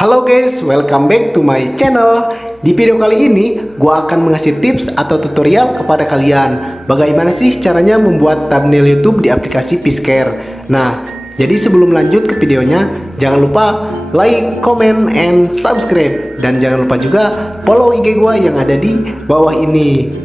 Halo guys, welcome back to my channel. Di video kali ini, gua akan mengasih tips atau tutorial kepada kalian bagaimana sih caranya membuat thumbnail YouTube di aplikasi PICSART. Nah, jadi sebelum lanjut ke videonya, jangan lupa like, comment, and subscribe. Dan jangan lupa juga follow IG gua yang ada di bawah ini.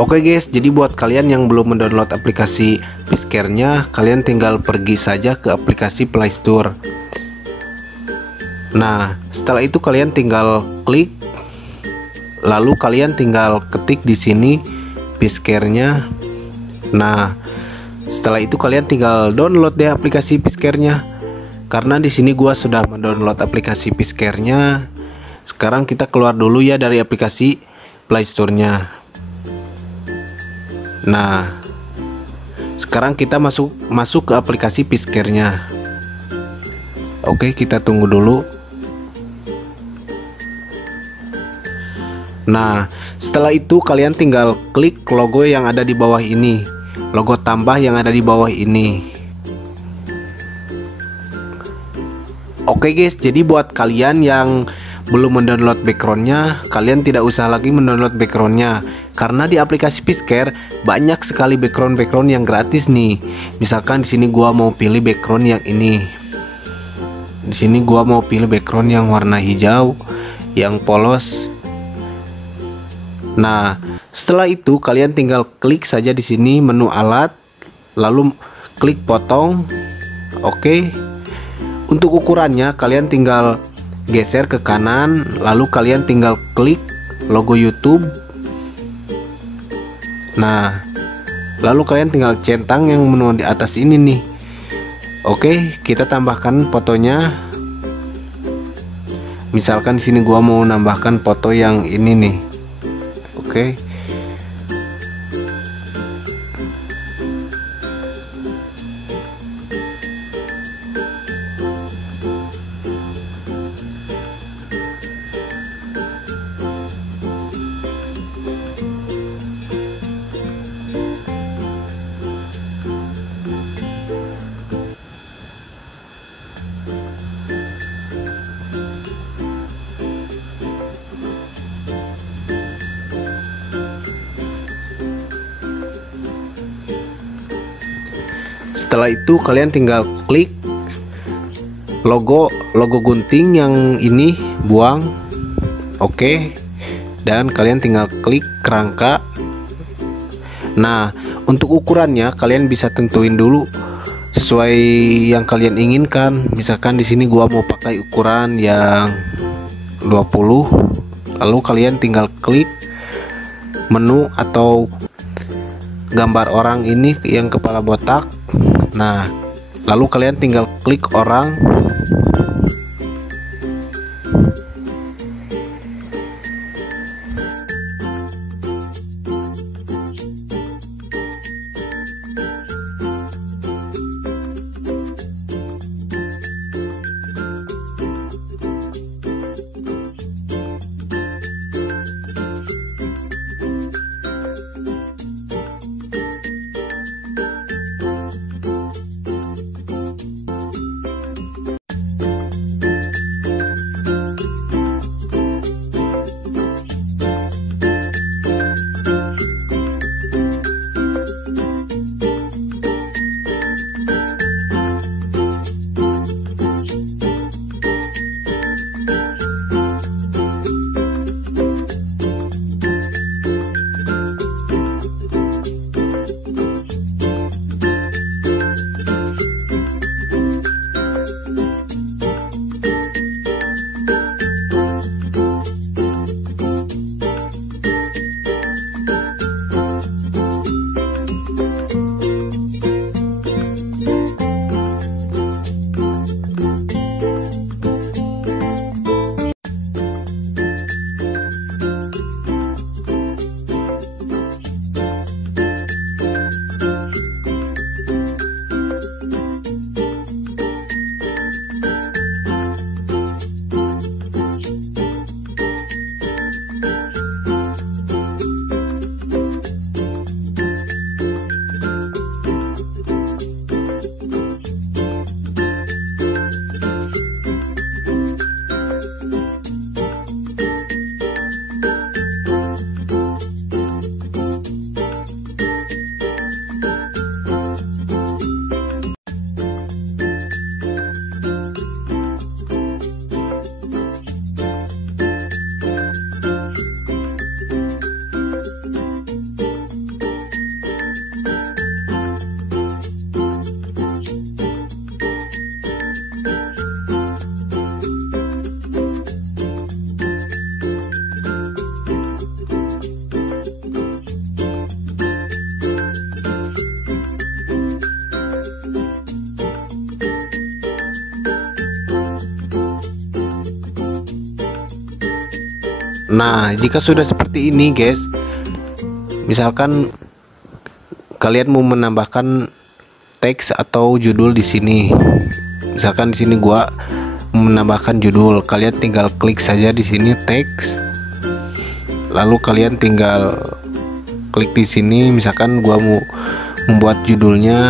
Oke guys, jadi buat kalian yang belum mendownload aplikasi PICSART-nya, kalian tinggal pergi saja ke aplikasi Play Store. Nah, setelah itu kalian tinggal klik, lalu kalian tinggal ketik di sini PICSART-nya. Nah, setelah itu kalian tinggal download deh aplikasi PICSART-nya. Karena di sini gua sudah mendownload aplikasi PICSART-nya. Sekarang kita keluar dulu ya dari aplikasi Play Store-nya. Nah, sekarang kita masuk ke aplikasi PICSART-nya. Oke, kita tunggu dulu. Nah, setelah itu kalian tinggal klik logo yang ada di bawah ini, logo tambah yang ada di bawah ini. Oke guys, jadi buat kalian yang belum mendownload backgroundnya, kalian tidak usah lagi mendownload backgroundnya, karena di aplikasi PICSART banyak sekali background yang gratis nih. Misalkan di sini gua mau pilih background yang ini. Di sini gua mau pilih background yang warna hijau, yang polos. Nah, setelah itu kalian tinggal klik saja di sini menu alat, lalu klik potong. Oke. Untuk ukurannya kalian tinggal geser ke kanan, lalu kalian tinggal klik logo YouTube. Nah, lalu kalian tinggal centang yang menu di atas ini nih. Oke, kita tambahkan fotonya. Misalkan di sini gua mau nambahkan foto yang ini nih. Oke. Setelah itu kalian tinggal klik logo gunting yang ini, buang. Oke. Dan kalian tinggal klik kerangka. Nah, untuk ukurannya kalian bisa tentuin dulu sesuai yang kalian inginkan. Misalkan di sini gua mau pakai ukuran yang 20. Lalu kalian tinggal klik menu atau gambar orang ini yang kepala botak. Nah, lalu kalian tinggal klik orang. Nah, jika sudah seperti ini guys, misalkan kalian mau menambahkan teks atau judul di sini. Misalkan di sini gua menambahkan judul, kalian tinggal klik saja di sini teks. Lalu kalian tinggal klik di sini, misalkan gua mau membuat judulnya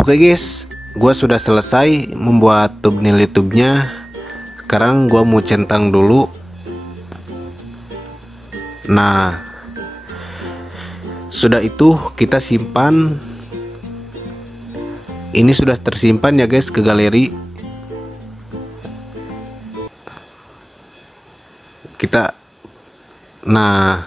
Oke guys, gua sudah selesai membuat thumbnail YouTube-nya. Sekarang gua mau centang dulu. Nah, sudah itu kita simpan. Ini sudah tersimpan ya guys ke galeri. Nah